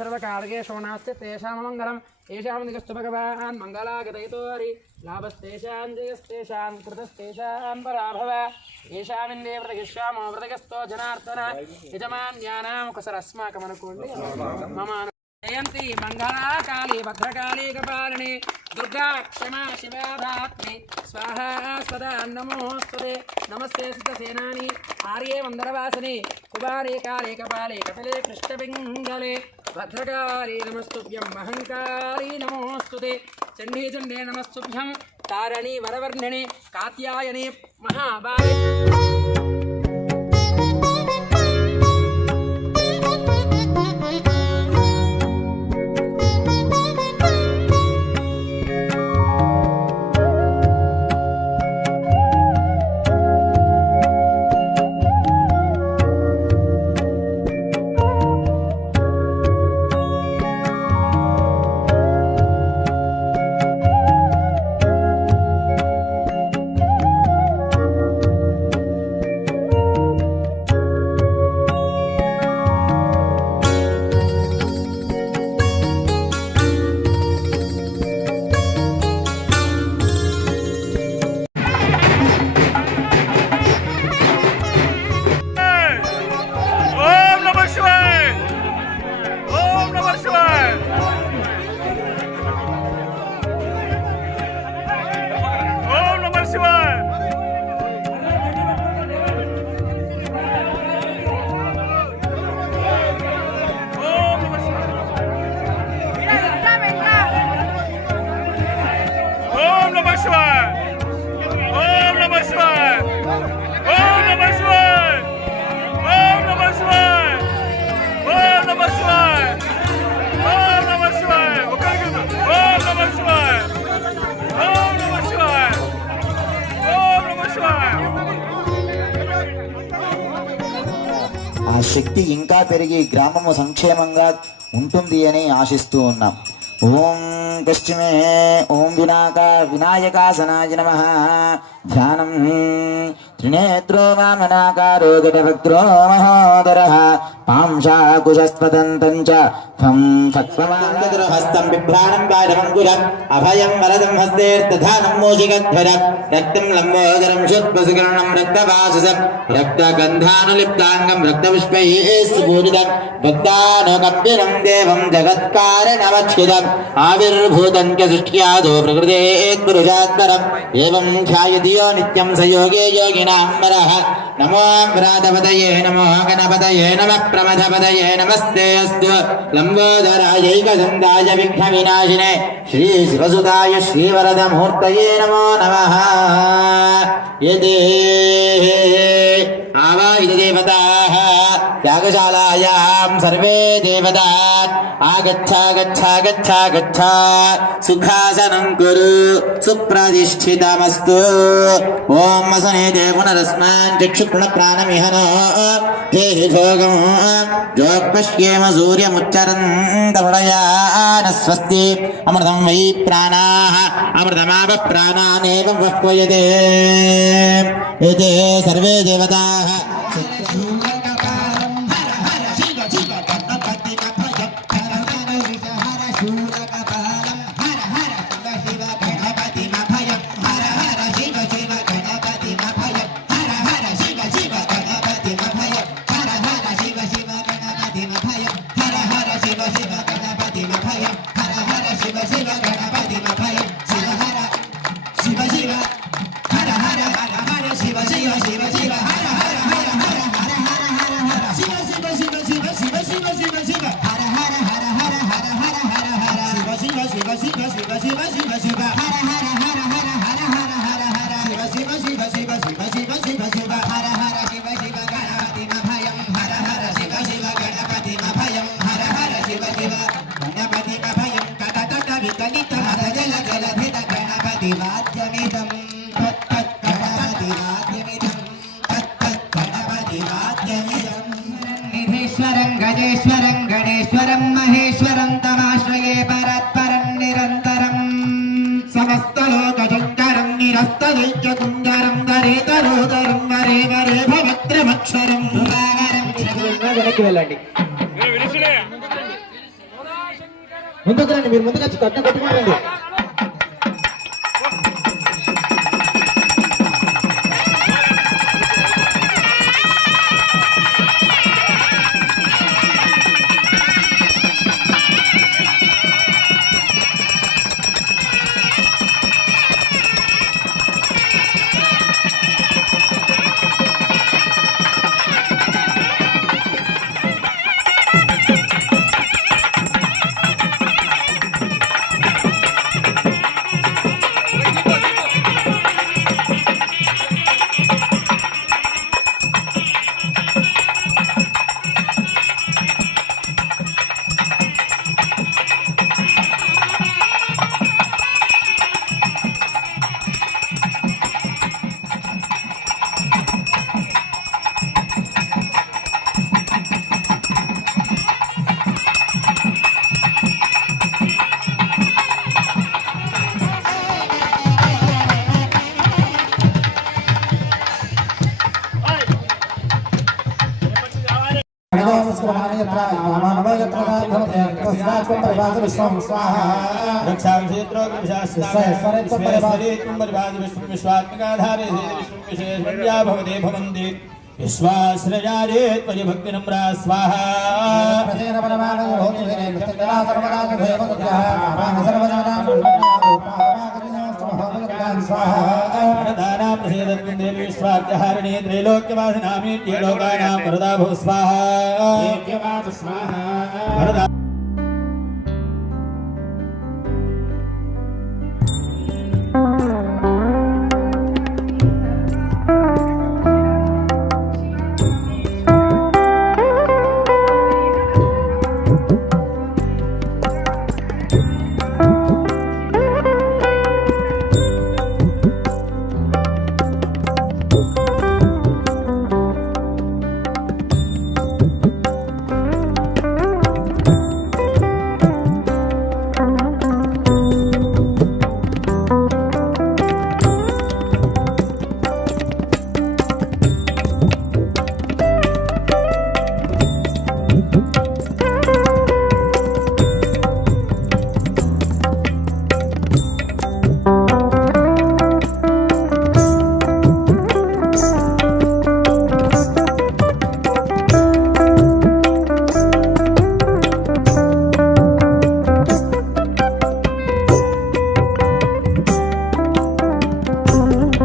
सर्वकार्येषु नास्ति तेषां मङ्गलम् येषां दिगस्तु भगवान् मङ्गलागतयतो हरि लाभस्तेषां जयस्तेषां कृतस्तेषां पराभव येषामिन्ने व्रतगिष्यामो व्रतगस्तो जनार्दन यजमान्यानां कुशलस्माकमनुकोण्डि मम जयन्ती मंगला काली भद्रकाली कपालिनी दुर्गा क्षमा शिवा धात्री स्वाहा स्वदा नमोस्तुते नमस्ते सुतसेनानी आर्ये मंदरवासिनी कुमारी काली कपाली कपिले कृष्णपिंगले भद्रकाली नमस्तुभ्यं महंकारी नमोस्तुते चंडी चंडे नमस्तुभ्यं तारणी वरवर्णिनी कात्यायनी महाबाले ఆ శక్తి ఇంకా పెరిగి గ్రామము సంక్షేమంగా ఉంటుంది అని ఆశిస్తూ ఉన్నాం. ఓం కశ్చిమే ఓం వినాయకాసనాయ నమః. ధ్యానం త్రినేత్రో వామనాకారో గజవక్త్రో మహోదరః పాంశాకుశస్వదంతం చ తం ఫత్వమానహస్తం బిభ్రాణం బాణమంకురం అభయం వరదం హస్తేర్దధానం మూషికధ్వరం రక్తం లంబోదరం శుద్ధసుకర్ణం రక్తవాససం రక్తగంధానులిప్తాంగం రక్తపుష్పైః సుపూజితం భక్తానుకప్పిరం దేవం జగత్కారణమక్షితం ఆవిర్భూతం చ సృష్ట్యాదో ప్రకృతేః పురుషాత్పరం ఏవం ధ్యాయతి యో నిత్యం స యోగే యోగినాం వరః. నమో వ్రాతపతయే నమో గణపతయే నమః ప్రమథపతయే నమస్తే అస్తు లంబోదరాయైకదండాయ విఘ్న వినాశినే శ్రీ శివసుతాయ శ్రీవరదమూర్తయే నమో నమః. యతే ఆవాహిత దేవతాః యాగశాలాయాం సర్వే దేవతాః ఆగచ్చ గచ్చ గచ్చ గచ్చ సుఖాసనం కురు సుప్రతిష్ఠితమస్తు. ఓం వసనేతే పునరస్మాన్ చక్షుప్రణ ప్రాణమిహనో దేహి భోగం జోపశ్యేమ సూర్యముచ్చరంతమృడయాన స్వస్తి అమృతం వై ప్రాణాః అమృతమాప ప్రాణానేవ వహ్వయతే. ఏతే సర్వే దేవతాః गणेश्वरं गणेश्वरं महेश्वरं तमाश्रये परात्परं निरन्तरं समस्तलोकशङ्करं निरस्तदैक्यकुञ्जरं दरेतरोदरं वरे वरे भवत्रमक्षरं మీరు ముందుకు వచ్చి కట్ట కొట్టుకోండి. विश्वाश्रयारे त्वरिभक्तिनम्रा स्वाहा देवी विश्वाद्यहारिणी त्रैलोक्यवासिनामी लोकानां वरदा भव स्वाहा।